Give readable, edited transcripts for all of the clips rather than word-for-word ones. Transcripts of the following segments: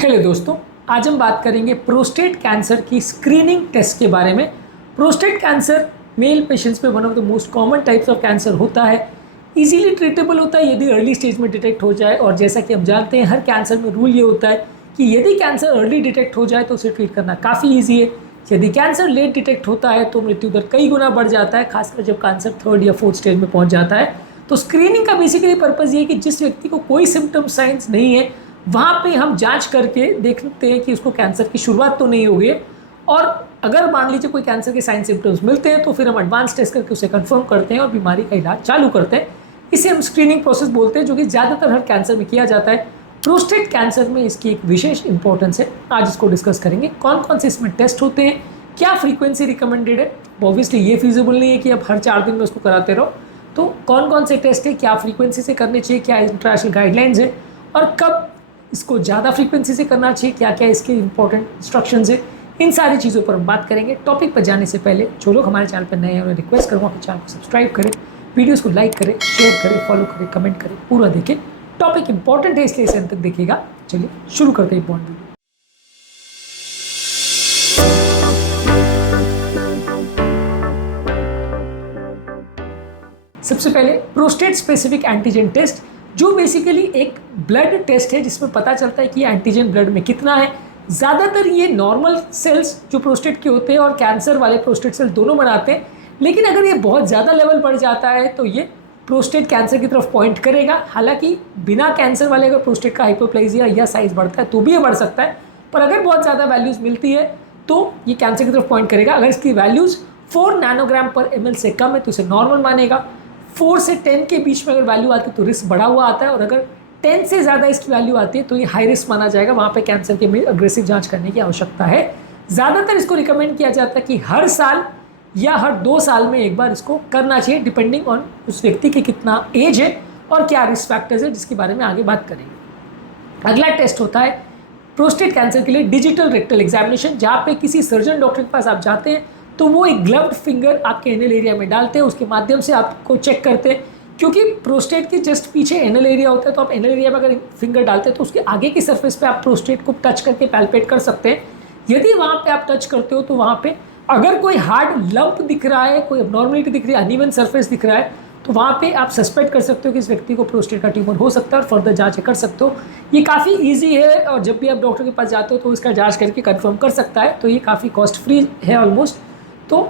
Hello दोस्तों, आज हम बात करेंगे प्रोस्टेट कैंसर की स्क्रीनिंग टेस्ट के बारे में। प्रोस्टेट कैंसर मेल पेशेंट्स में one of the most common types of cancer होता है। इजीली ट्रीटेबल होता है यदि अर्ली स्टेज में डिटेक्ट हो जाए, और जैसा कि हम जानते हैं हर कैंसर में रूल ये होता है कि यदि कैंसर अर्ली डिटेक्ट हो जाए तो उसे ट्रीट करना काफ़ी ईजी है। यदि कैंसर लेट डिटेक्ट होता है तो मृत्यु दर कई गुना बढ़ जाता है, खासकर जब कैंसर थर्ड या फोर्थ स्टेज में पहुंच जाता है। तो स्क्रीनिंग का बेसिकली पर्पज़ ये है कि जिस व्यक्ति को कोई सिम्टम साइंस नहीं है वहाँ पे हम जांच करके देखते हैं कि उसको कैंसर की शुरुआत तो नहीं हो गई है, और अगर मान लीजिए कोई कैंसर के साइन सिम्टम्स मिलते हैं तो फिर हम एडवांस टेस्ट करके उसे कंफर्म करते हैं और बीमारी का इलाज चालू करते हैं। इसे हम स्क्रीनिंग प्रोसेस बोलते हैं, जो कि ज़्यादातर हर कैंसर में किया जाता है। प्रोस्टेट कैंसर में इसकी एक विशेष इंपॉर्टेंस है, आज इसको डिस्कस करेंगे। कौन कौन से इसमें टेस्ट होते हैं, क्या फ्रीक्वेंसी रिकमेंडेड है। ऑब्वियसली ये फीजिबल नहीं है कि आप हर 4 दिन में उसको कराते रहो, तो कौन कौन से टेस्ट है, क्या फ्रीक्वेंसी से करने चाहिए, क्या इंटरनेशनल गाइडलाइंस है, और कब इसको ज़्यादा फ्रीक्वेंसी से करना चाहिए, क्या क्या इसके इंपॉर्टेंट इंस्ट्रक्शंस है, इन सारी चीज़ों पर हम बात करेंगे। टॉपिक पर जाने से पहले जो लोग हमारे चैनल पर नए हैं उन्हें रिक्वेस्ट करूँगा कि चैनल को सब्सक्राइब करें, वीडियोस को लाइक करें, शेयर करें, फॉलो करें, कमेंट करें, पूरा देखें। टॉपिक इंपॉर्टेंट है इसलिए इसे अंत तक देखिएगा। चलिए शुरू करते हैं इंपॉर्टेंट वीडियो। सबसे पहले प्रोस्टेट स्पेसिफिक एंटीजन टेस्ट, जो बेसिकली एक ब्लड टेस्ट है जिसमें पता चलता है कि एंटीजन ब्लड में कितना है। ज़्यादातर ये नॉर्मल सेल्स जो प्रोस्टेट के होते हैं और कैंसर वाले प्रोस्टेट सेल दोनों बनाते हैं, लेकिन अगर ये बहुत ज़्यादा लेवल बढ़ जाता है तो ये प्रोस्टेट कैंसर की तरफ पॉइंट करेगा। हालांकि बिना कैंसर वाले अगर प्रोस्टेट का हाइपोप्लेजिया या साइज बढ़ता है तो भी ये बढ़ सकता है, पर अगर बहुत ज़्यादा वैल्यूज़ मिलती है तो ये कैंसर की तरफ पॉइंट करेगा। अगर इसकी वैल्यूज़ 4 नैनोग्राम पर ml से कम है तो इसे नॉर्मल मानेगा। 4 से 10 के बीच में अगर वैल्यू आती है तो रिस्क बढ़ा हुआ आता है, और अगर 10 से ज़्यादा इसकी वैल्यू आती है तो ये हाई रिस्क माना जाएगा। वहाँ पे कैंसर के में अग्रेसिव जांच करने की आवश्यकता है। ज़्यादातर इसको रिकमेंड किया जाता है कि हर साल या हर 2 साल में एक बार इसको करना चाहिए, डिपेंडिंग ऑन उस व्यक्ति की कितना एज है और क्या रिस्क फैक्टर्स है, जिसके बारे में आगे बात करेंगे। अगला टेस्ट होता है प्रोस्टेट कैंसर के लिए डिजिटल रेक्टल एग्जामिनेशन, जहाँ पे किसी सर्जन डॉक्टर के पास आप जाते हैं तो वो एक ग्लव्ड फिंगर आपके एनल एरिया में डालते हैं, उसके माध्यम से आपको चेक करते हैं। क्योंकि प्रोस्टेट के जस्ट पीछे एनल एरिया होता है, तो आप एनल एरिया में अगर फिंगर डालते हैं तो उसके आगे की सरफेस पे आप प्रोस्टेट को टच करके पैल्पेट कर सकते हैं। यदि वहाँ पे आप टच करते हो तो वहाँ पे अगर कोई हार्ड लंप दिख रहा है, कोई अबनॉर्मलिटी दिख रही है, अनइवन सरफेस दिख रहा है, तो वहाँ पे आप सस्पेक्ट कर सकते हो कि इस व्यक्ति को प्रोस्टेट का ट्यूमर हो सकता है और फर्दर जाँच कर सकते हो। ये काफ़ी ईजी है, और जब भी आप डॉक्टर के पास जाते हो तो इसका जाँच करके कन्फर्म कर सकता है, तो ये काफ़ी कॉस्ट फ्री है ऑलमोस्ट। तो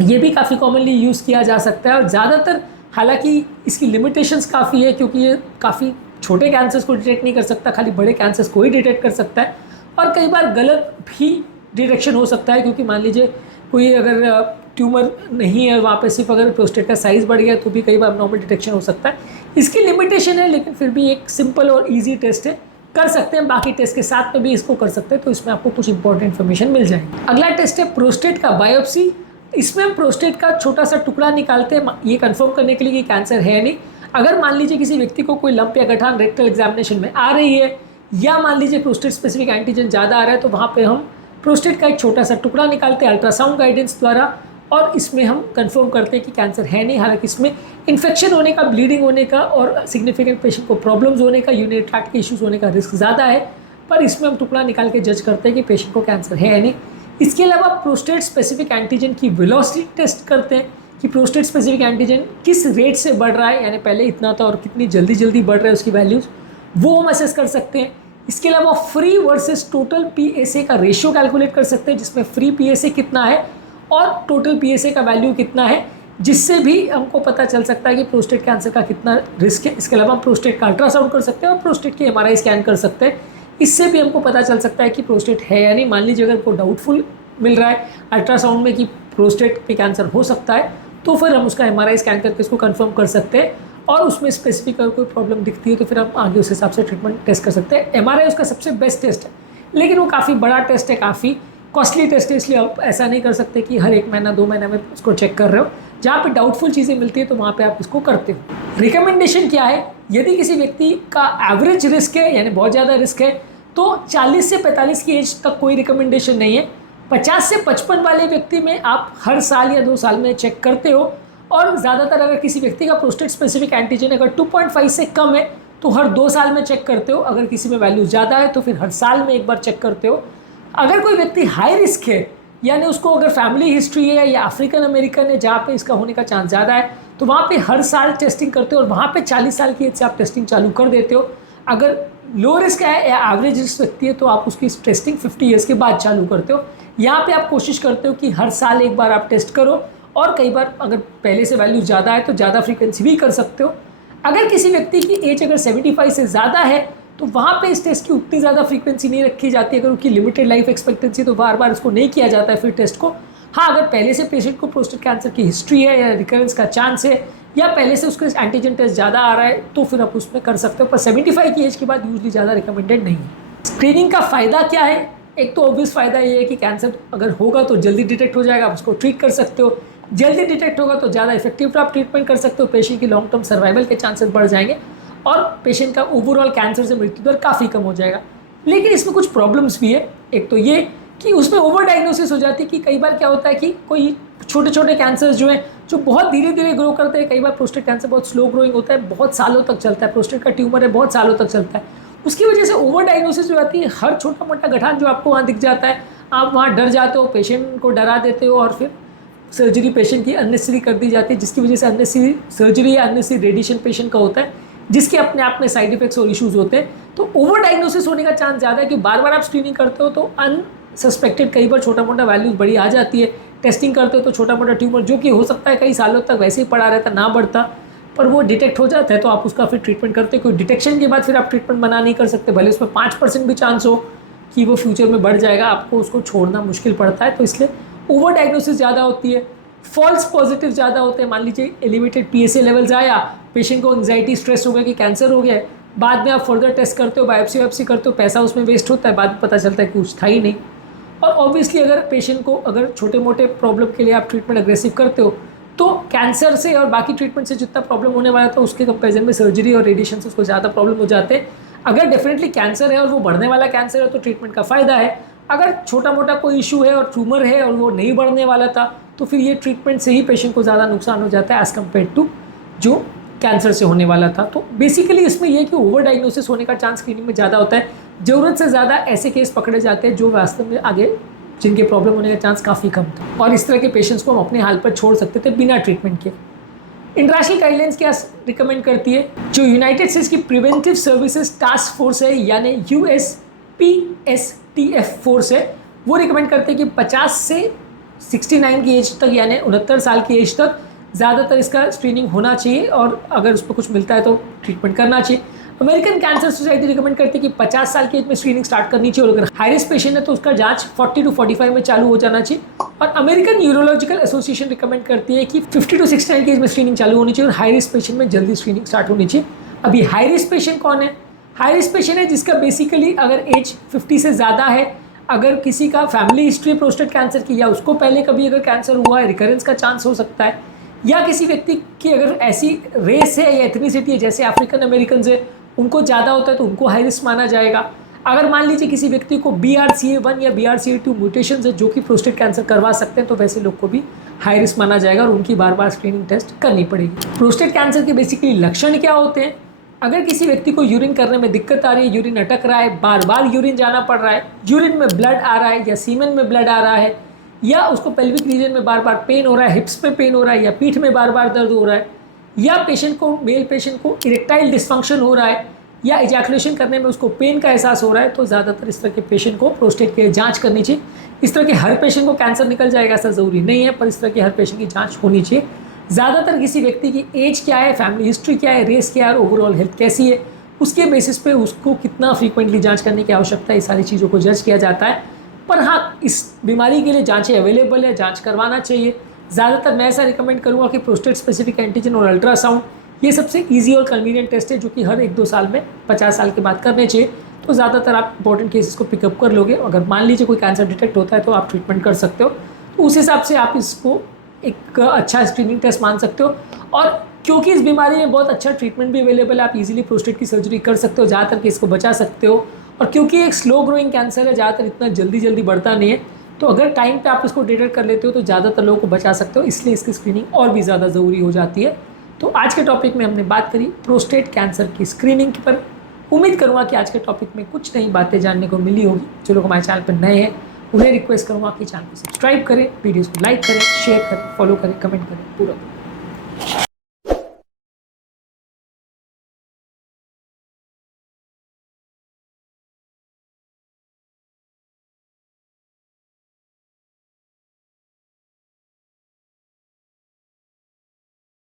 ये भी काफ़ी कॉमनली यूज़ किया जा सकता है, और ज़्यादातर हालांकि इसकी लिमिटेशंस काफ़ी है, क्योंकि ये काफ़ी छोटे कैंसर्स को डिटेक्ट नहीं कर सकता, खाली बड़े कैंसर्स को ही डिटेक्ट कर सकता है, और कई बार गलत भी डिटेक्शन हो सकता है। क्योंकि मान लीजिए कोई अगर ट्यूमर नहीं है, वहाँ पे सिर्फ अगर प्रोस्टेट का साइज़ बढ़ गया तो भी कई बार नॉर्मल डिटेक्शन हो सकता है। इसकी लिमिटेशन है, लेकिन फिर भी एक सिंपल और ईजी टेस्ट है, कर सकते हैं। बाकी टेस्ट के साथ में भी इसको कर सकते हैं, तो इसमें आपको कुछ इंपॉर्टेंट इन्फॉर्मेशन मिल जाएगी। अगला टेस्ट है प्रोस्टेट का बायोप्सी। इसमें हम प्रोस्टेट का छोटा सा टुकड़ा निकालते हैं, ये कंफर्म करने के लिए कि कैंसर है नहीं। अगर मान लीजिए किसी व्यक्ति को कोई लंप या गठान रेक्टल एग्जामिनेशन में आ रही है, या मान लीजिए प्रोस्टेट स्पेसिफिक एंटीजन ज़्यादा आ रहा है, तो वहाँ पे हम प्रोस्टेट का एक छोटा सा टुकड़ा निकालते हैं अल्ट्रासाउंड गाइडेंस द्वारा, और इसमें हम कंफर्म करते हैं कि कैंसर है नहीं। हालांकि इसमें इन्फेक्शन होने का, ब्लीडिंग होने का और सिग्निफिकेंट पेशेंट को प्रॉब्लम्स होने का, यूरिनरी ट्रैक्ट के इश्यूज़ होने का रिस्क ज़्यादा है, पर इसमें हम टुकड़ा निकाल के जज करते हैं कि पेशेंट को कैंसर है या नहीं। इसके अलावा प्रोस्टेट स्पेसिफिक एंटीजन की वेलोसिटी टेस्ट करते हैं कि प्रोस्टेट स्पेसिफिक एंटीजन किस रेट से बढ़ रहा है, यानी पहले इतना था और कितनी जल्दी जल्दी बढ़ रहा है उसकी वैल्यूज़, वो हम असेस कर सकते हैं। इसके अलावा फ्री वर्सेस टोटल पीएसए का रेशियो कैलकुलेट कर सकते हैं, जिसमें फ्री पीएसए कितना है और टोटल पीएसए का वैल्यू कितना है, जिससे भी हमको पता चल सकता है कि प्रोस्टेट कैंसर का कितना रिस्क है। इसके अलावा हम प्रोस्टेट का अल्ट्रासाउंड कर सकते हैं और प्रोस्टेट की एमआरआई स्कैन कर सकते हैं। इससे भी हमको पता चल सकता है कि प्रोस्टेट है या नहीं। मान लीजिए अगर कोई डाउटफुल मिल रहा है अल्ट्रासाउंड में कि प्रोस्टेट पे कैंसर हो सकता है, तो फिर हम उसका एमआरआई स्कैन करके इसको कंफर्म कर सकते हैं, और उसमें स्पेसिफिक अगर कोई प्रॉब्लम दिखती है तो फिर हम आगे उस हिसाब से ट्रीटमेंट टेस्ट कर सकते हैं। एमआरआई उसका सबसे बेस्ट टेस्ट है, लेकिन वो काफ़ी बड़ा टेस्ट है, काफ़ी कॉस्टली टेस्ट है, इसलिए आप ऐसा नहीं कर सकते कि हर 1 महीना 2 महीने में उसको चेक कर रहे हो। जहाँ पे डाउटफुल चीज़ें मिलती है तो वहाँ पे आप इसको करते हो। रिकमेंडेशन क्या है, यदि किसी व्यक्ति का एवरेज रिस्क है, यानी बहुत ज़्यादा रिस्क है, तो 40 से 45 की एज तक कोई रिकमेंडेशन नहीं है। 50 से 55 वाले व्यक्ति में आप हर साल या 2 साल में चेक करते हो, और ज़्यादातर अगर किसी व्यक्ति का प्रोस्टेट स्पेसिफिक एंटीजन अगर 2.5 से कम है तो हर 2 साल में चेक करते हो, अगर किसी में वैल्यू ज़्यादा है तो फिर हर साल में एक बार चेक करते हो। अगर कोई व्यक्ति हाई रिस्क है, यानी उसको अगर फैमिली हिस्ट्री है या अफ्रीकन अमेरिकन है जहाँ पे इसका होने का चांस ज़्यादा है, तो वहाँ पे हर साल टेस्टिंग करते हो और वहाँ पे 40 साल की एज से आप टेस्टिंग चालू कर देते हो। अगर लो रिस्क है या एवरेज रिस्क व्यक्ति है तो आप उसकी टेस्टिंग 50 ईयर्स के बाद चालू करते हो। यहाँ पे आप कोशिश करते हो कि हर साल एक बार आप टेस्ट करो, और कई बार अगर पहले से वैल्यू ज़्यादा है तो ज़्यादा फ्रीक्वेंसी भी कर सकते हो। अगर किसी व्यक्ति की एज अगर 75 से ज़्यादा है तो वहाँ पे इस टेस्ट की उतनी ज़्यादा फ्रीक्वेंसी नहीं रखी जाती। अगर उनकी लिमिटेड लाइफ एक्सपेक्टेंसी तो बार बार उसको नहीं किया जाता है फिर टेस्ट को। हाँ, अगर पहले से पेशेंट को प्रोस्टेट कैंसर की हिस्ट्री है या रिकरेंस का चांस है या पहले से उसका एंटीजन टेस्ट ज़्यादा आ रहा है तो फिर आप उसमें कर सकते हो, पर 75 की एज के बाद यूजली ज़्यादा रिकमेंडेड नहीं है। स्क्रीनिंग का फ़ायदा क्या है? एक तो ऑब्वियस फ़ायदा ये है कि कैंसर अगर होगा तो जल्दी डिटेक्ट हो जाएगा, आप उसको ट्रीट कर सकते हो। जल्दी डिटेक्ट होगा तो ज़्यादा इफेक्टिव आप ट्रीटमेंट कर सकते हो, पेशेंट की लॉन्ग टर्म सर्वाइवल के चांसेस बढ़ जाएंगे और पेशेंट का ओवरऑल कैंसर से मृत्यु दर काफ़ी कम हो जाएगा। लेकिन इसमें कुछ प्रॉब्लम्स भी है। एक तो ये कि उसमें ओवर डायग्नोसिस हो जाती है कि कई बार क्या होता है कि कोई छोटे छोटे कैंसर्स जो हैं जो बहुत धीरे धीरे ग्रो करते हैं, कई बार प्रोस्टेट कैंसर बहुत स्लो ग्रोइंग होता है, बहुत सालों तक चलता है, प्रोस्टेट का ट्यूमर है बहुत सालों तक चलता है, उसकी वजह से ओवर डायग्नोसिस हो जाती है। हर छोटा मोटा गठान जो आपको वहाँ दिख जाता है आप वहाँ डर जाते हो, पेशेंट को डरा देते हो और फिर सर्जरी पेशेंट की अननेसेसरी कर दी जाती है, जिसकी वजह से अननेसेसरी सर्जरी या अननेसेसरी रेडिएशन पेशेंट का होता है, जिसके अपने आप में साइड इफेक्ट्स और इश्यूज होते हैं। तो ओवर डायग्नोसिस होने का चांस ज़्यादा है कि बार बार आप स्क्रीनिंग करते हो तो अनसस्पेक्टेड कई बार छोटा मोटा वैल्यूज बड़ी आ जाती है। टेस्टिंग करते हो तो छोटा मोटा ट्यूमर जो कि हो सकता है कई सालों तक वैसे ही पड़ा रहता, ना बढ़ता, पर वो डिटेक्ट हो जाता है तो आप उसका फिर ट्रीटमेंट करते हो। कोई डिटेक्शन के बाद फिर आप ट्रीटमेंट बना नहीं कर सकते, भले उसमें 5% भी चांस हो कि वो फ्यूचर में बढ़ जाएगा, आपको उसको छोड़ना मुश्किल पड़ता है। तो इसलिए ओवर डायग्नोसिस ज़्यादा होती है। फॉल्स पॉजिटिव ज़्यादा होते हैं। मान लीजिए एलिवेटेड PSA लेवल्स आया, पेशेंट को एंग्जाइटी स्ट्रेस हो गया कि कैंसर हो गया, बाद में आप फर्दर टेस्ट करते हो, बायोप्सी वायोप्सी करते हो, पैसा उसमें वेस्ट होता है, बाद में पता चलता है कि कुछ था ही नहीं। और ऑब्वियसली अगर पेशेंट को अगर छोटे मोटे प्रॉब्लम के लिए आप ट्रीटमेंट अग्रेसिव करते हो तो कैंसर से और बाकी ट्रीटमेंट से जितना प्रॉब्लम होने वाला था उसके कंपेरिजन में सर्जरी और रेडिएशन से उसको ज़्यादा प्रॉब्लम हो जाते हैं। अगर डेफिनेटली कैंसर है और वो बढ़ने वाला कैंसर है तो ट्रीटमेंट का फ़ायदा है। अगर छोटा मोटा कोई इशू है और ट्यूमर है और वो नहीं बढ़ने वाला था तो फिर ये ट्रीटमेंट से ही पेशेंट को ज़्यादा नुकसान हो जाता है एज़ कम्पेयर टू जो कैंसर से होने वाला था। तो बेसिकली इसमें यह कि ओवर डायग्नोसिस होने का चांस स्क्रीनिंग में ज़्यादा होता है। ज़रूरत से ज़्यादा ऐसे केस पकड़े जाते हैं जो वास्तव में आगे जिनके प्रॉब्लम होने का चांस काफ़ी कम था, और इस तरह के पेशेंट्स को हम अपने हाल पर छोड़ सकते थे बिना ट्रीटमेंट के। इंटरनेशनल गाइडलाइंस क्या रिकमेंड करती है? जो यूनाइटेड स्टेट्स की प्रिवेंटिव सर्विसेज टास्क फोर्स है यानी USPSTF फोर्स है, वो रिकमेंड करते हैं कि 50 से 69 की एज तक यानी 69 साल की एज तक ज़्यादातर इसका स्क्रीनिंग होना चाहिए और अगर उस पर कुछ मिलता है तो ट्रीटमेंट करना चाहिए। अमेरिकन कैंसर सोसाइटी रिकमेंड करती है कि 50 साल की एज में स्क्रीनिंग स्टार्ट करनी चाहिए और अगर हाई रिस्क पेशेंट है तो उसका जांच 40 to 45 में चालू हो जाना चाहिए। और अमेरिकन यूरोलॉजिकल एसोसिएशन रिकमेंड करती है कि 50 to 69 की एज में स्क्रीनिंग चालू होनी चाहिए और हाई रिस्क पेशेंट में जल्दी स्क्रीनिंग स्टार्ट होनी चाहिए। अभी हाई रिस्क पेशेंट कौन है? हाई रिस्क पेशेंट है जिसका बेसिकली अगर एज 50 से ज़्यादा है, अगर किसी का फैमिली हिस्ट्री प्रोस्टेट कैंसर की या उसको पहले कभी अगर कैंसर हुआ है, रिकरेंस का चांस हो सकता है, या किसी व्यक्ति की अगर ऐसी रेस है या एथनिसिटी है जैसे अफ्रीकन अमेरिकन है उनको ज़्यादा होता है तो उनको हाई रिस्क माना जाएगा। अगर मान लीजिए किसी व्यक्ति को BRCA1 या BRCA2 म्यूटेशन है जो कि प्रोस्टेट कैंसर करवा सकते हैं तो वैसे लोग को भी हाई रिस्क माना जाएगा और उनकी बार बार स्क्रीनिंग टेस्ट करनी पड़ेगी। प्रोस्टेट कैंसर के बेसिकली लक्षण क्या होते हैं? अगर किसी व्यक्ति को यूरिन करने में दिक्कत आ रही है, यूरिन अटक रहा है, बार बार यूरिन जाना पड़ रहा है, यूरिन में ब्लड आ रहा है या सीमेन में ब्लड आ रहा है, या उसको पेल्विक रीजन में बार बार पेन हो रहा है, हिप्स में पेन हो रहा है या पीठ में बार बार दर्द हो रहा है, या मेल पेशेंट को इरेक्टाइल डिस्फंक्शन हो रहा है या इजैकुलेशन करने में उसको पेन का एहसास हो रहा है, तो ज़्यादातर इस तरह के पेशेंट को प्रोस्टेट की जांच करनी चाहिए। इस तरह के हर पेशेंट को कैंसर निकल जाएगा ऐसा ज़रूरी नहीं है, पर इस तरह के हर पेशेंट की जांच होनी चाहिए। ज़्यादातर किसी व्यक्ति की एज क्या है, फैमिली हिस्ट्री क्या है, रेस क्या है, ओवरऑल हेल्थ कैसी है, उसके बेसिस पे उसको कितना फ्रीक्वेंटली जांच करने की आवश्यकता है, ये सारी चीज़ों को जज किया जाता है। पर हाँ, इस बीमारी के लिए जांचें अवेलेबल है, जांच करवाना चाहिए। ज़्यादातर मैं ऐसा रिकमेंड करूँगा कि प्रोस्टेट स्पेसिफिक एंटीजन और अल्ट्रासाउंड ये सबसे ईजी और कन्वीनियंट टेस्ट है जो कि हर 1-2 साल में 50 साल के बाद करने चाहिए। तो ज़्यादातर आप इंपॉर्टेंट केसेस को पिकअप कर लोगे। अगर मान लीजिए कोई कैंसर डिटेक्ट होता है तो आप ट्रीटमेंट कर सकते हो, तो उस हिसाब से आप इसको एक अच्छा स्क्रीनिंग टेस्ट मान सकते हो। और क्योंकि इस बीमारी में बहुत अच्छा ट्रीटमेंट भी अवेलेबल है, आप इजीली प्रोस्टेट की सर्जरी कर सकते हो, ज़्यादातर केस को बचा सकते हो। और क्योंकि एक स्लो ग्रोइंग कैंसर है, ज़्यादातर इतना जल्दी बढ़ता नहीं है, तो अगर टाइम पे आप इसको डिटेक्ट कर लेते हो तो ज़्यादातर लोगों को बचा सकते हो। इसलिए इसकी स्क्रीनिंग और भी ज़्यादा ज़रूरी हो जाती है। तो आज के टॉपिक में हमने बात करी प्रोस्टेट कैंसर की स्क्रीनिंग पर। उम्मीद करूँगा कि आज के टॉपिक में कुछ नई बातें जानने को मिली होगी। जो लोग हमारे चैनल पर नए हैं उन्हें रिक्वेस्ट करूँगा कि चैनल को सब्सक्राइब करें, वीडियोज़ को लाइक करें, शेयर करें, फॉलो करें, कमेंट करें, पूरा